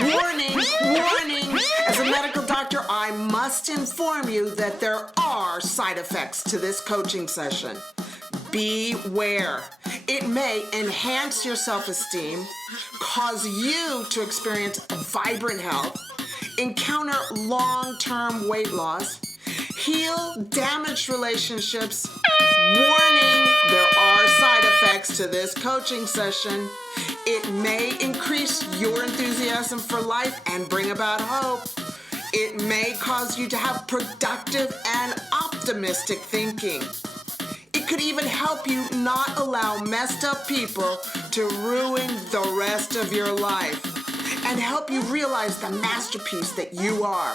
Warning, warning. As a medical doctor, I must inform you that there are side effects to this coaching session. Beware. It may enhance your self-esteem, cause you to experience vibrant health, encounter long-term weight loss, heal damaged relationships. Warning, there are side effects to this coaching session. It may increase your enthusiasm for life and bring about hope. It may cause you to have productive and optimistic thinking. It could even help you not allow messed up people to ruin the rest of your life and help you realize the masterpiece that you are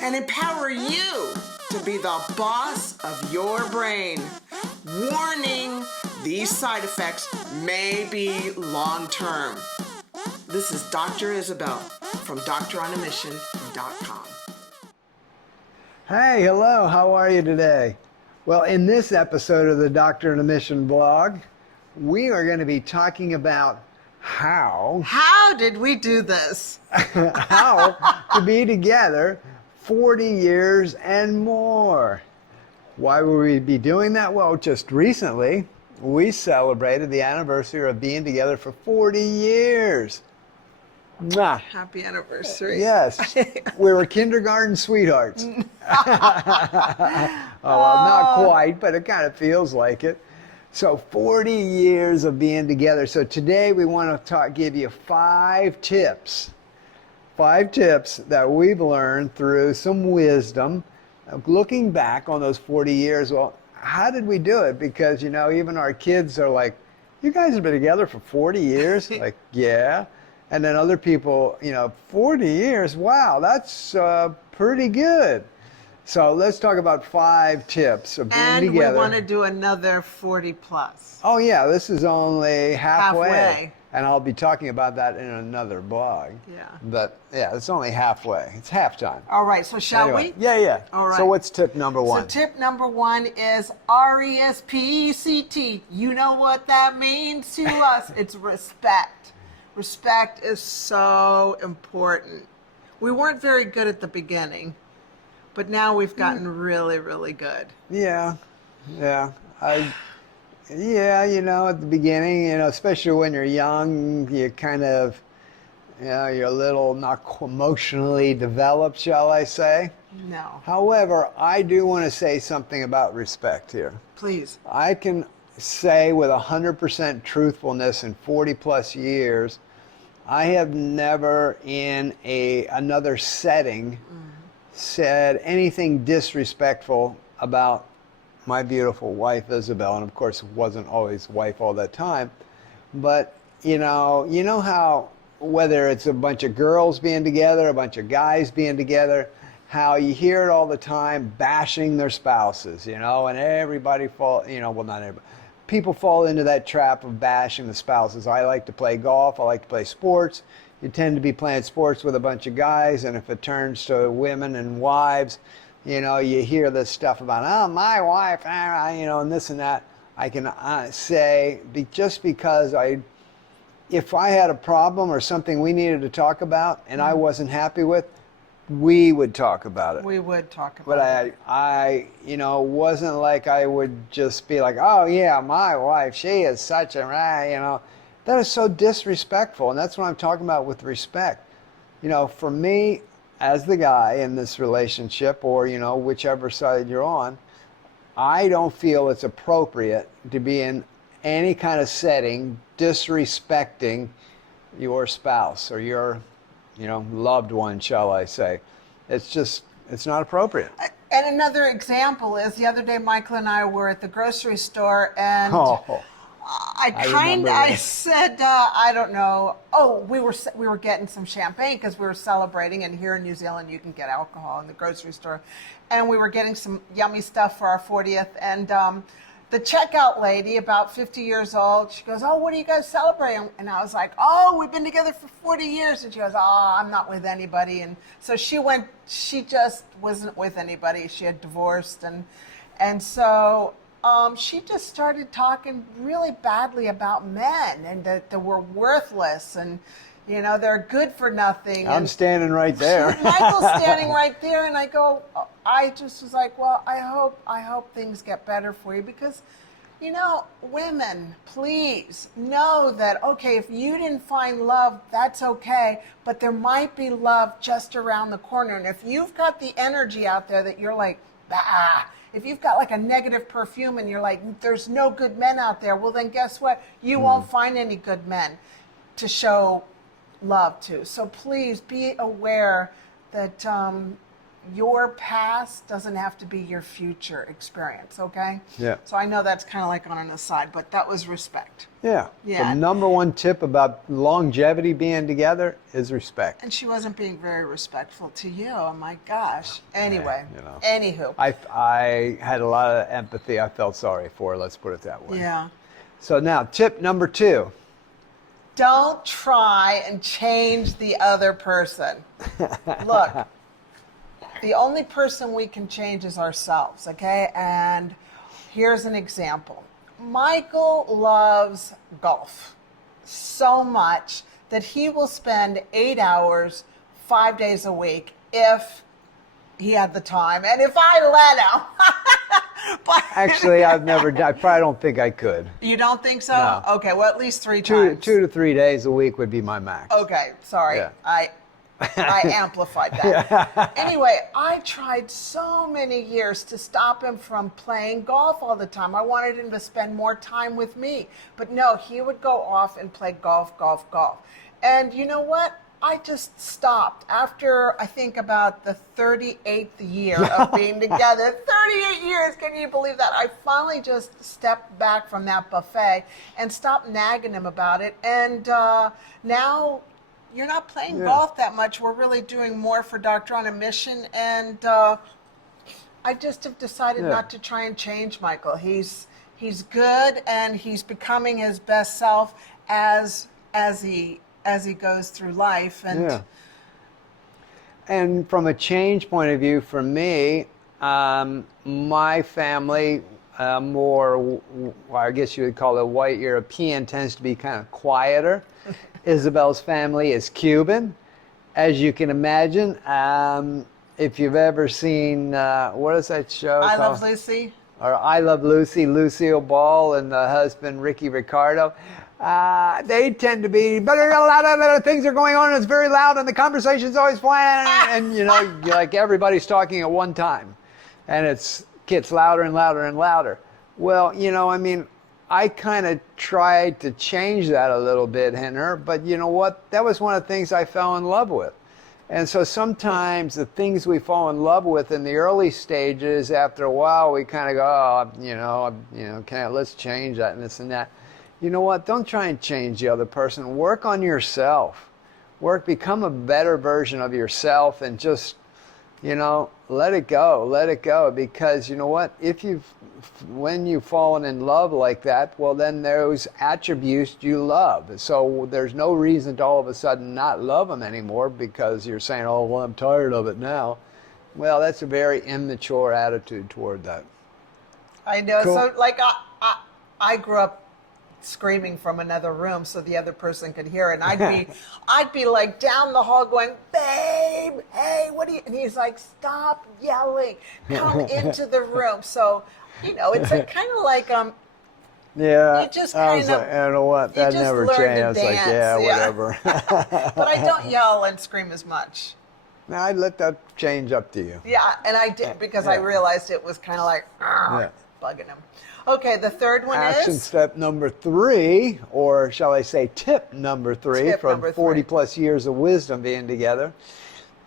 and empower you to be the boss of your brain. Warning, these side effects may be long-term. This is Dr. Isabel from Doctoronamission.com. Hey, hello, how are you today? Well, in this episode of the Doctor on a Mission blog, we are going to be talking about how did we do this? how to be together 40 years and more. Why would we be doing that? Well, just recently, we celebrated the anniversary of being together for 40 years. Mwah. Happy anniversary. Yes, we were kindergarten sweethearts. Well, not quite, but it kind of feels like it. So 40 years of being together. So today we want to give you 5 tips. 5 tips that we've learned through some wisdom. Looking back on those 40 years, well, how did we do it? Because, you know, even our kids are like, you guys have been together for 40 years? Like, yeah. And then other people, 40 years, wow, that's pretty good. So let's talk about 5 tips of being together. And we want to do another 40 plus. Oh yeah, this is only halfway. And I'll be talking about that in another blog. Yeah. But yeah, it's only halfway. It's halftime. All right, so shall we? Yeah. All right. So what's tip number 1? So tip number 1 is RESPECT. You know what that means to us. It's respect. Respect is so important. We weren't very good at the beginning, but now we've gotten really, really good. Yeah. At the beginning, especially when you're young, you kind of, you're a little not emotionally developed, shall I say. No. However, I do want to say something about respect here. Please. I can say with 100% truthfulness in 40 plus years, I have never in another setting said anything disrespectful about my beautiful wife, Isabel. And of course, it wasn't always wife all that time. But, you know how whether it's a bunch of girls being together, a bunch of guys being together, how you hear it all the time, bashing their spouses, and everybody not everybody. People fall into that trap of bashing the spouses. I like to play golf. I like to play sports. You tend to be playing sports with a bunch of guys, and if it turns to women and wives, you hear this stuff about, oh, my wife, and this and that. I can say, just because if I had a problem or something we needed to talk about and I wasn't happy with, we would talk about it. We would talk about it. But I wasn't like I would just be like, oh yeah, my wife, she is such a, that is so disrespectful. And that's what I'm talking about with respect. For me, as the guy in this relationship, or, whichever side you're on, I don't feel it's appropriate to be in any kind of setting disrespecting your spouse or your loved one, shall I say. It's not apropriate. And another example is the other day, Michael and I were at the grocery store, and I said, I don't know. Oh, we were getting some champagne because we were celebrating, and here in New Zealand you can get alcohol in the grocery store, and we were getting some yummy stuff for our 40th, and the checkout lady, about 50 years old, she goes, oh, what are you guys celebrating? And I was like, oh, we've been together for 40 years. And she goes, oh, I'm not with anybody. And so she just wasn't with anybody. She had divorced. And so she just started talking really badly about men and that they were worthless. And, You know, they're good for nothing. I'm standing right there. Michael's standing right there, and I go, I just was like, well, I hope things get better for you, because, you know, women, please know that, okay, if you didn't find love, that's okay, but there might be love just around the corner. And if you've got the energy out there that you're like, ah, if you've got like a negative perfume and you're like, there's no good men out there, well, then guess what? You won't find any good men to show love to. So please be aware that your past doesn't have to be your future experience, okay? Yeah. So I know that's kind of like on an aside, but that was respect. Yeah. Yeah. The number one tip about longevity being together is respect. And she wasn't being very respectful to you. Oh my gosh. Anyway, you know. anywho. I had a lot of empathy. I felt sorry for her. Let's put it that way. Yeah. So now, tip number 2. Don't try and change the other person. Look, the only person we can change is ourselves, okay? And here's an example. Michael loves golf so much that he will spend 8 hours, 5 days a week if he had the time, and if I let him. But Actually, I probably don't think I could. you don't think so? No. Okay, well, at least 3 2 times. to 3 days a week would be my max. Okay, sorry. Yeah. I amplified that. Anyway, I tried so many years to stop him from playing golf all the time. I wanted him to spend more time with me. But no, he would go off and play golf. And you know what? I just stopped after, I think, about the 38th year of being together. 38 years, can you believe that? I finally just stepped back from that buffet and stopped nagging him about it. And now you're not playing golf that much. We're really doing more for Doctoronamission. And I just have decided not to try and change Michael. He's good, and he's becoming his best self as he goes through life. And And from a change point of view, for me, my family, more, I guess you would call it white European, tends to be kind of quieter. Isabel's family is Cuban, as you can imagine. If you've ever seen, what is that show I called? Love Lucy. Or I Love Lucy, Lucille Ball and the husband, Ricky Ricardo. They tend to be, but a lot of other things are going on, and it's very loud, and the conversation's always flying, and you know, like everybody's talking at one time, and it gets louder and louder and louder. Well, you know, I mean, I kind of tried to change that a little bit in her, but you know what? That was one of the things I fell in love with. And so sometimes the things we fall in love with in the early stages, after a while, we kind of go, okay, let's change that and this and that. You know what? Don't try and change the other person. Work on yourself. Become a better version of yourself, and just, you know, let it go. Because you know what? When you've fallen in love like that, well, then those attributes you love. So there's no reason to all of a sudden not love them anymore because you're saying, oh, well, I'm tired of it now. Well, that's a very immature attitude toward that. I know. Cool. So, like, I grew up screaming from another room so the other person could hear it. And I'd be like down the hall going, babe, hey, what are you? And he's like, stop yelling, come into the room. So, you know, it's kind of like, yeah, you just I was kind of, like, you know what, that you just never learn to changed. I was like, dance, yeah, yeah. whatever. but I don't yell and scream as much. Now, I'd let that change up to you. Yeah, and I did, because I realized it was kind of like bugging him. Okay, the third one Action is? step number 3, or shall I say tip number 3, Tip from number 3. 40 plus years of wisdom being together,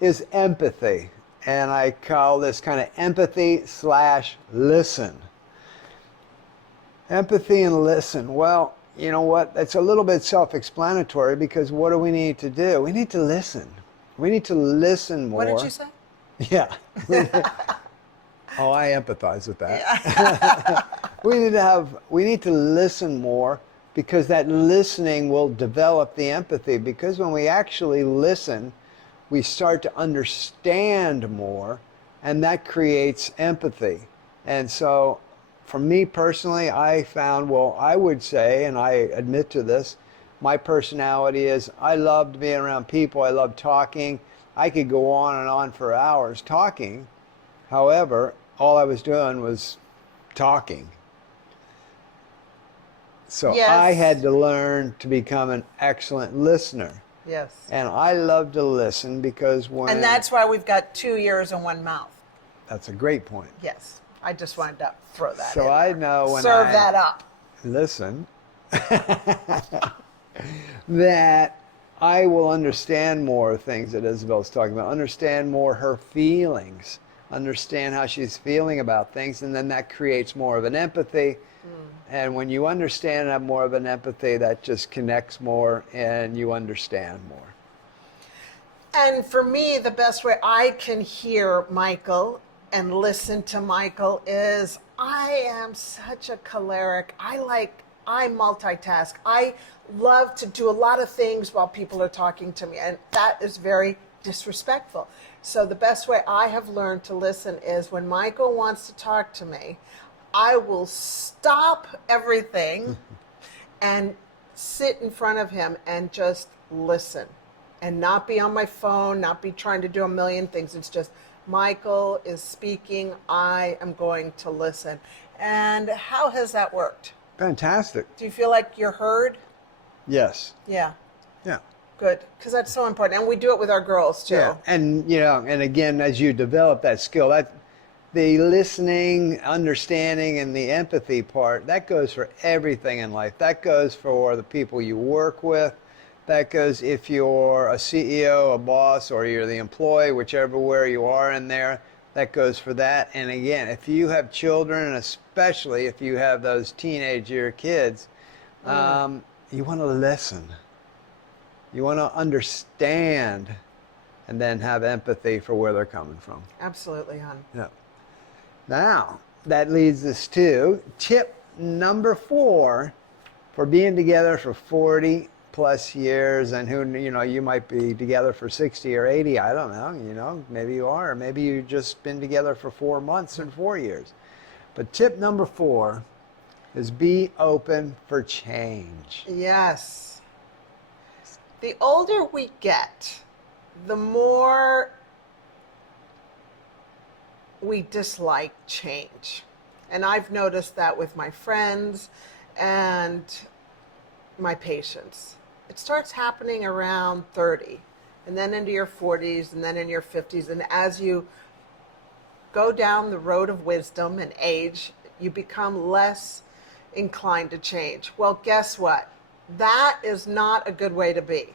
is empathy. And I call this kind of empathy/listen. Empathy and listen. Well, you know what? That's a little bit self-explanatory, because what do we need to do? We need to listen. We need to listen more. What did you say? Yeah. Oh, I empathize with that. Yeah. we need to listen more, because that listening will develop the empathy. Because when we actually listen, we start to understand more, and that creates empathy. And so, for me personally, I found, well, I would say, and I admit to this, My personality is I loved being around people. I love talking. I could go on and on for hours talking. However, all I was doing was talking. So Yes. I had to learn to become an excellent listener. Yes. And I love to listen because when... And that's why we've got 2 ears and 1 mouth. That's a great point. Yes. I just wanted to throw that in. So I know when Serve I that up. listen, that I will understand more things that Isabel's talking about, understand more her feelings, understand how she's feeling about things, and then that creates more of an empathy. And when you understand and have more of an empathy, that just connects more and you understand more. And for me, the best way I can hear Michael and listen to Michael is I am such a choleric. I multitask. I love to do a lot of things while people are talking to me, and that is very disrespectful. So the best way I have learned to listen is when Michael wants to talk to me, I will stop everything and sit in front of him and just listen and not be on my phone, not be trying to do a million things. It's just Michael is speaking. I am going to listen. And how has that worked? Fantastic. Do you feel like you're heard? Yes. Yeah. Yeah. Good. Because that's so important. And we do it with our girls too. Yeah. And, and again, as you develop that skill, the listening, understanding, and the empathy part, that goes for everything in life. That goes for the people you work with. That goes if you're a CEO, a boss, or you're the employee, whichever where you are in there. That goes for that. And again, if you have children, and especially if you have those teenage year kids, you want to listen. You want to understand and then have empathy for where they're coming from. Absolutely, hon. Yeah. Now, that leads us to tip number 4 for being together for 40 plus years, and who, you might be together for 60 or 80, I don't know, maybe you are, or maybe you've just been together for 4 months and 4 years. But tip number 4 is be open for change. Yes. The older we get, the more we dislike change. And I've noticed that with my friends and my patients. It starts happening around 30, and then into your 40s, and then in your 50s. And as you go down the road of wisdom and age, you become less inclined to change. Well, guess what? That is not a good way to be.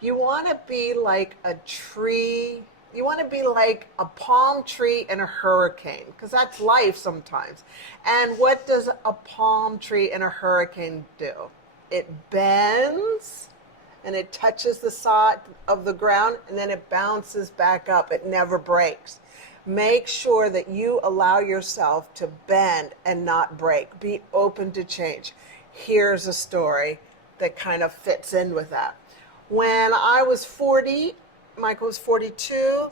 You want to be like a tree. You want to be like a palm tree in a hurricane, because that's life sometimes. And what does a palm tree in a hurricane do? It bends and it touches the side of the ground, and then it bounces back up. It never breaks. Make sure that you allow yourself to bend and not break. Be open to change. Here's a story that kind of fits in with that. When I was 40, Michael was 42,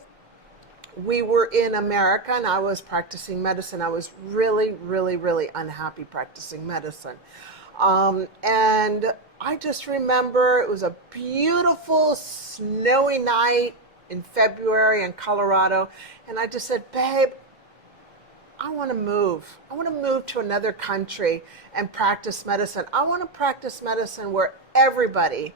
we were in America and I was practicing medicine. I was really, really, really unhappy practicing medicine. And I just remember it was a beautiful snowy night in February in Colorado. And I just said, babe, I want to move. I want to move to another country and practice medicine. I want to practice medicine where everybody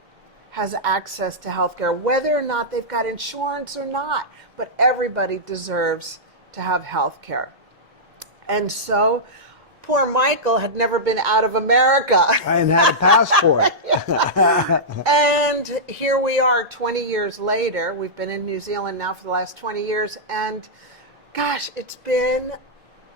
has access to healthcare, whether or not they've got insurance or not, but everybody deserves to have healthcare. And so poor Michael had never been out of America. I hadn't had a passport. And here we are 20 years later. We've been in New Zealand now for the last 20 years. And gosh, it's been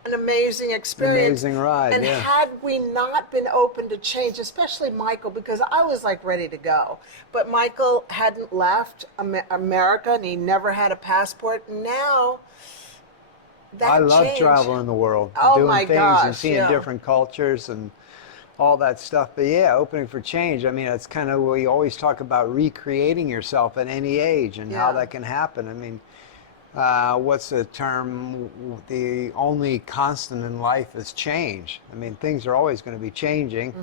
an amazing experience. Amazing ride, and yeah. had we not been open to change, especially Michael, because I was like ready to go, but Michael hadn't left America and he never had a passport. Now that I love changed. traveling the world, Oh doing my things gosh, and seeing yeah. different cultures and all that stuff. But yeah, opening for change. I mean, it's kind of, we always talk about recreating yourself at any age and how Yeah. that can happen. I mean, what's the term? The only constant in life is change. I mean, things are always going to be changing.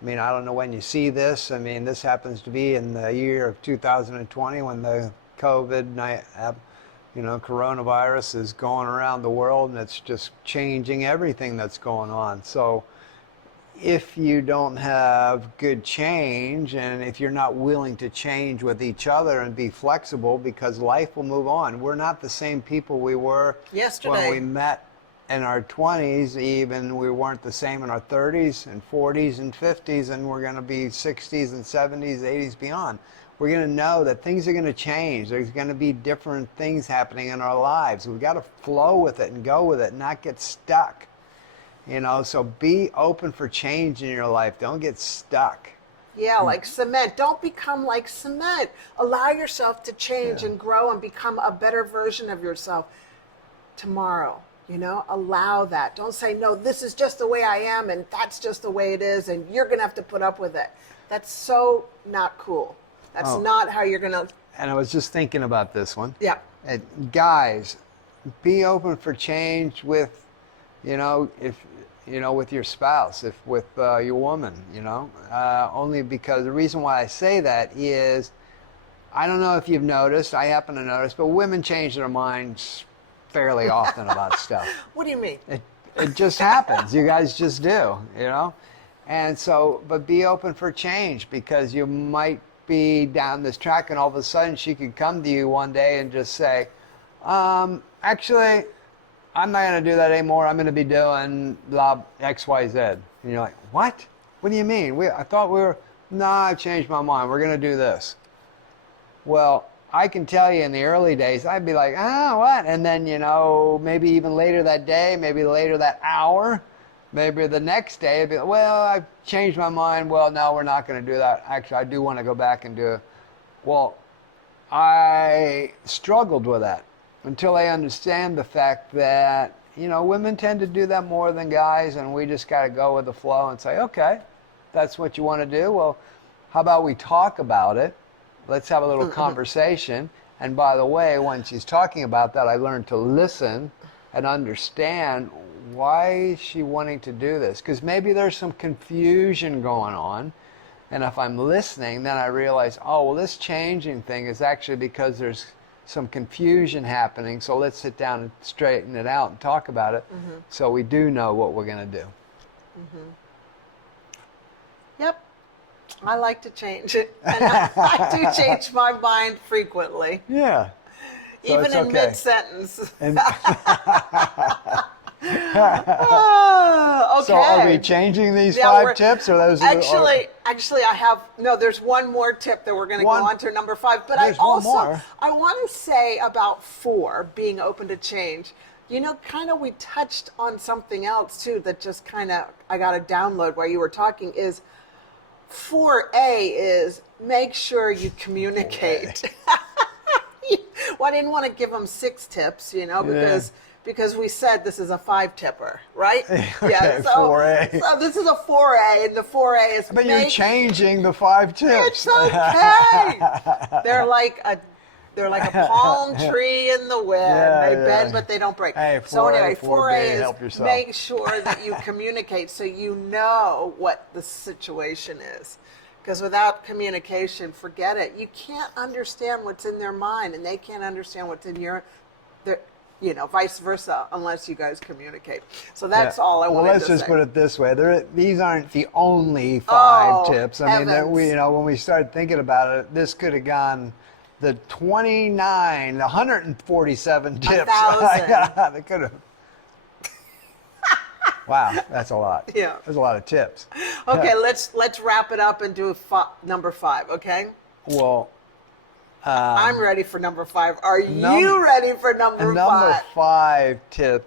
I mean, I don't know when you see this. I mean, this happens to be in the year of 2020 when the coronavirus is going around the world, and it's just changing everything that's going on. So if you don't have good change, and if you're not willing to change with each other and be flexible, because life will move on. We're not the same people we were yesterday when we met in our 20s. Even we weren't the same in our 30s and 40s and 50s, and we're going to be 60s and 70s, 80s, beyond. We're going to know that things are going to change. There's going to be different things happening in our lives. We've got to flow with it and go with it, not get stuck. So be open for change in your life. Don't get stuck. Yeah, like cement. Don't become like cement. Allow yourself to change and grow and become a better version of yourself tomorrow. Allow that. Don't say, no, this is just the way I am and that's just the way it is and you're going to have to put up with it. That's so not cool. That's not how you're going to. And I was just thinking about this one. Yeah. Guys, be open for change with, with your spouse, with your woman, only because the reason why I say that is, I don't know if you've noticed, I happen to notice, but women change their minds fairly often about stuff. What do you mean? It just happens. You guys just do, And so, but be open for change, because you might be down this track and all of a sudden she could come to you one day and just say, actually, I'm not going to do that anymore. I'm going to be doing blah, X, Y, Z. And you're like, what? What do you mean? I thought we were, I've changed my mind. We're going to do this. Well, I can tell you in the early days, I'd be like, what? And then, maybe even later that day, maybe later that hour, maybe the next day, I'd be like, well, I've changed my mind. Well, no, we're not going to do that. Actually, I do want to go back and do it. Well, I struggled with that until I understand the fact that, women tend to do that more than guys, and we just got to go with the flow and say, okay, that's what you want to do. Well, how about we talk about it? Let's have a little conversation. And by the way, when she's talking about that, I learned to listen and understand why is she wanting to do this? Because maybe there's some confusion going on. And if I'm listening, then I realize, this changing thing is actually because there's some confusion happening. So let's sit down and straighten it out and talk about it, so we do know what we're going to do. Yep. I like to change it. And I do change my mind frequently. Yeah. So even in mid-sentence. Okay. So are we changing these 5 tips, or those? Actually, I have there's one more tip that we're going to go on to, number 5. But I want to say about 4, being open to change. Kind of we touched on something else too that just kind of I got a download while you were talking. Is 4A is make sure you communicate. Well, I didn't want to give them 6 tips, because we said this is a 5-tipper, right? Okay, so 4A. So this is a 4A, and the 4A is. But you're changing the 5 tips. It's okay. They're like a palm tree in the wind. They bend, but they don't break. Hey, so anyway, 4A is make sure that you communicate so you know what the situation is. Because without communication, forget it. You can't understand what's in their mind, and they can't understand what's in your, vice versa, unless you guys communicate. So that's all I wanted to say. Well, let's just put it this way. These aren't the only 5 tips. I mean, when we started thinking about it, this could have gone the 147 tips. 1,000. They could have. Wow, that's a lot. Yeah. There's a lot of tips. Okay, let's wrap it up and do number 5, okay? Well, I'm ready for number 5. Are you ready for number 5? Number 5 tip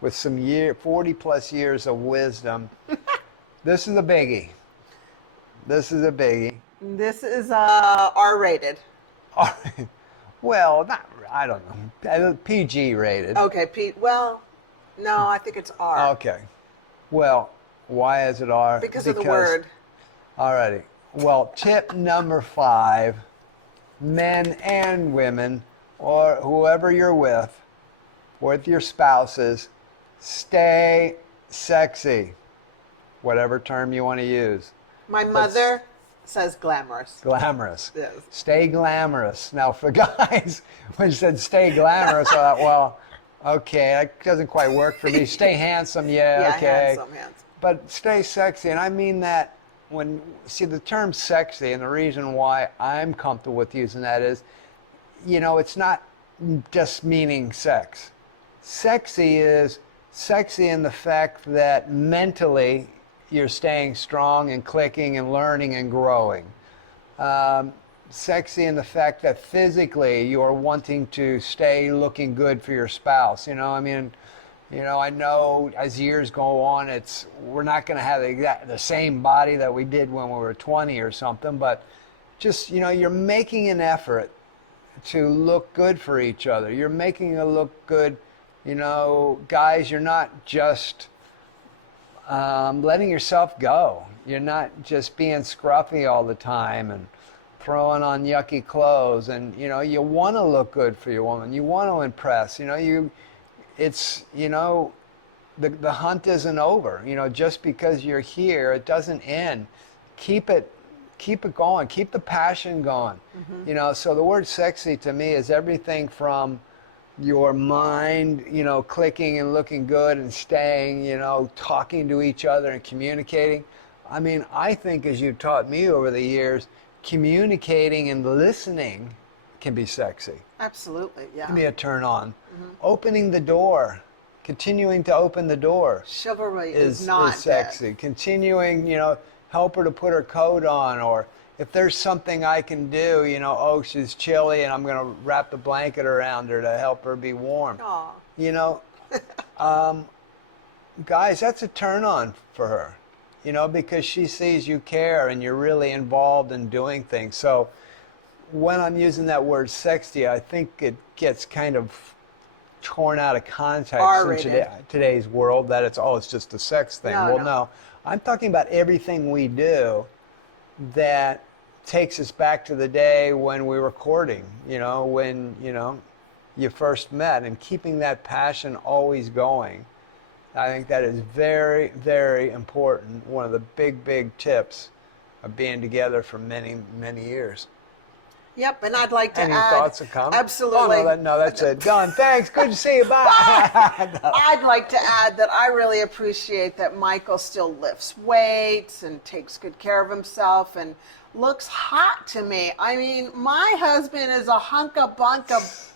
with some 40 plus years of wisdom. This is a biggie. This is R-rated. Well, I don't know. PG rated. Okay, no, I think it's R. Okay. Well, why is it R? Because of the word. Alrighty. Well, tip number 5, men and women, or whoever you're with your spouses, stay sexy, whatever term you want to use. My mother says glamorous. Glamorous. Yes. Stay glamorous. Now, for guys, when you said stay glamorous, I thought, well, okay, that doesn't quite work for me. Stay handsome, yeah, okay. Handsome. But stay sexy, and I mean that see the term sexy, and the reason why I'm comfortable with using that is, it's not just meaning sex. Sexy is sexy in the fact that mentally you're staying strong and clicking and learning and growing. Sexy in the fact that physically you're wanting to stay looking good for your spouse. I know as years go on, we're not going to have the same body that we did when we were 20 or something, but just, you're making an effort to look good for each other. You're making it look good. Guys, you're not just letting yourself go. You're not just being scruffy all the time and throwing on yucky clothes. And, you want to look good for your woman. You want to impress. The hunt isn't over. Just because you're here, it doesn't end. Keep it going. Keep the passion going. Mm-hmm. So the word sexy to me is everything from your mind, clicking and looking good and staying, talking to each other and communicating. I think as you've taught me over the years, communicating and listening can be sexy. Absolutely, yeah. Can be a turn on. Mm-hmm. Opening the door, continuing to open the door. Chivalry is not sexy. Dead. Continuing, help her to put her coat on, or if there's something I can do, she's chilly and I'm going to wrap the blanket around her to help her be warm. Aww. Guys, that's a turn on for her, because she sees you care and you're really involved in doing things. So when I'm using that word sexy, I think it gets kind of torn out of context in today's world that it's just a sex thing. No. I'm talking about everything we do that takes us back to the day when we were courting, when, you first met, and keeping that passion always going. I think that is very, very important. One of the big, big tips of being together for many, many years. Yep, and I'd like to add... Any thoughts or comments? Absolutely. Oh, no, that's it. Done. Thanks. Good to see you. Bye. I'd like to add that I really appreciate that Michael still lifts weights and takes good care of himself and looks hot to me. My husband is a hunk of bunk of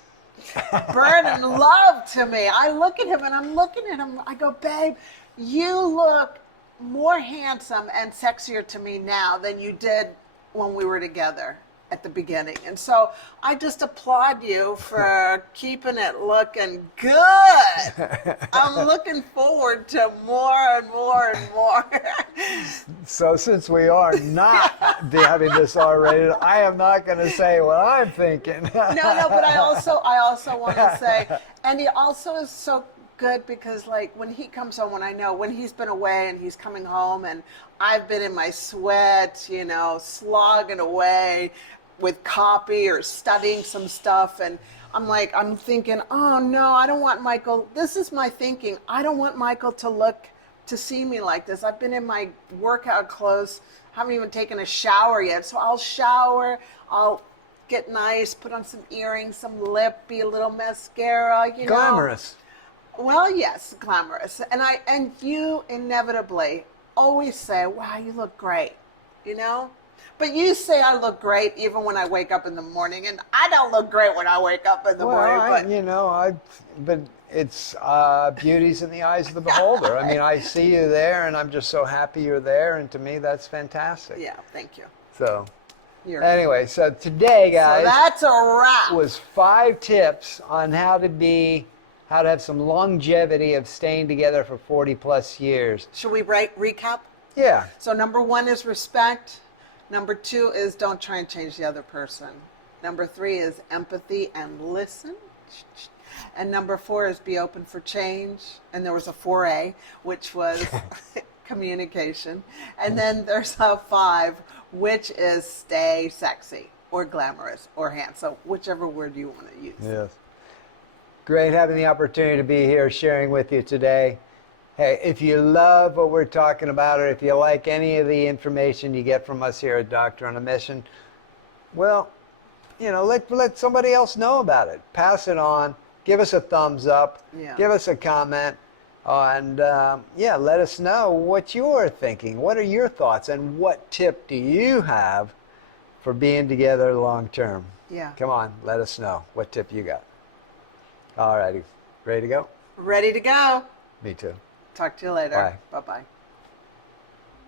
burning love to me. I look at him and I'm looking at him. I go, babe, you look more handsome and sexier to me now than you did when we were together at the beginning. And so I just applaud you for keeping it looking good. I'm looking forward to more and more and more. So since we are not having this R-rated, I am not going to say what I'm thinking. No, but I also want to say, and he also is so good because when he comes home, when he's been away and he's coming home and I've been in my sweat, slogging away with copy or studying some stuff, and I'm thinking, oh no, I don't want Michael, this is my thinking, I don't want Michael to see me like this. I've been in my workout clothes, haven't even taken a shower yet, so I'll shower, I'll get nice, put on some earrings, some lip, be a little mascara, Glamorous. Well, yes, glamorous. And you inevitably always say, wow, you look great, But you say I look great even when I wake up in the morning, and I don't look great when I wake up in the morning. But it's beauty's in the eyes of the beholder. I see you there, and I'm just so happy you're there, and to me, that's fantastic. Yeah, thank you. So, anyway, so today, guys, so that's a wrap. Was 5 tips on how to have some longevity of staying together for 40 plus years. Should we recap? Yeah. So number 1 is respect. Number 2 is don't try and change the other person. Number 3 is empathy and listen. And number 4 is be open for change. And there was a 4A, which was communication. And then there's a 5, which is stay sexy. or glamorous or handsome, whichever word you want to use. Yes. Great having the opportunity to be here sharing with you today. Hey, if you love what we're talking about, or if you like any of the information you get from us here at Doctor on a Mission, well, let somebody else know about it. Pass it on. Give us a thumbs up. Yeah. Give us a comment. And let us know what you're thinking. What are your thoughts? And what tip do you have for being together long term? Yeah. Come on, let us know. What tip you got? All righty. Ready to go? Ready to go. Me too. Talk to you later. Bye.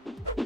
Bye-bye.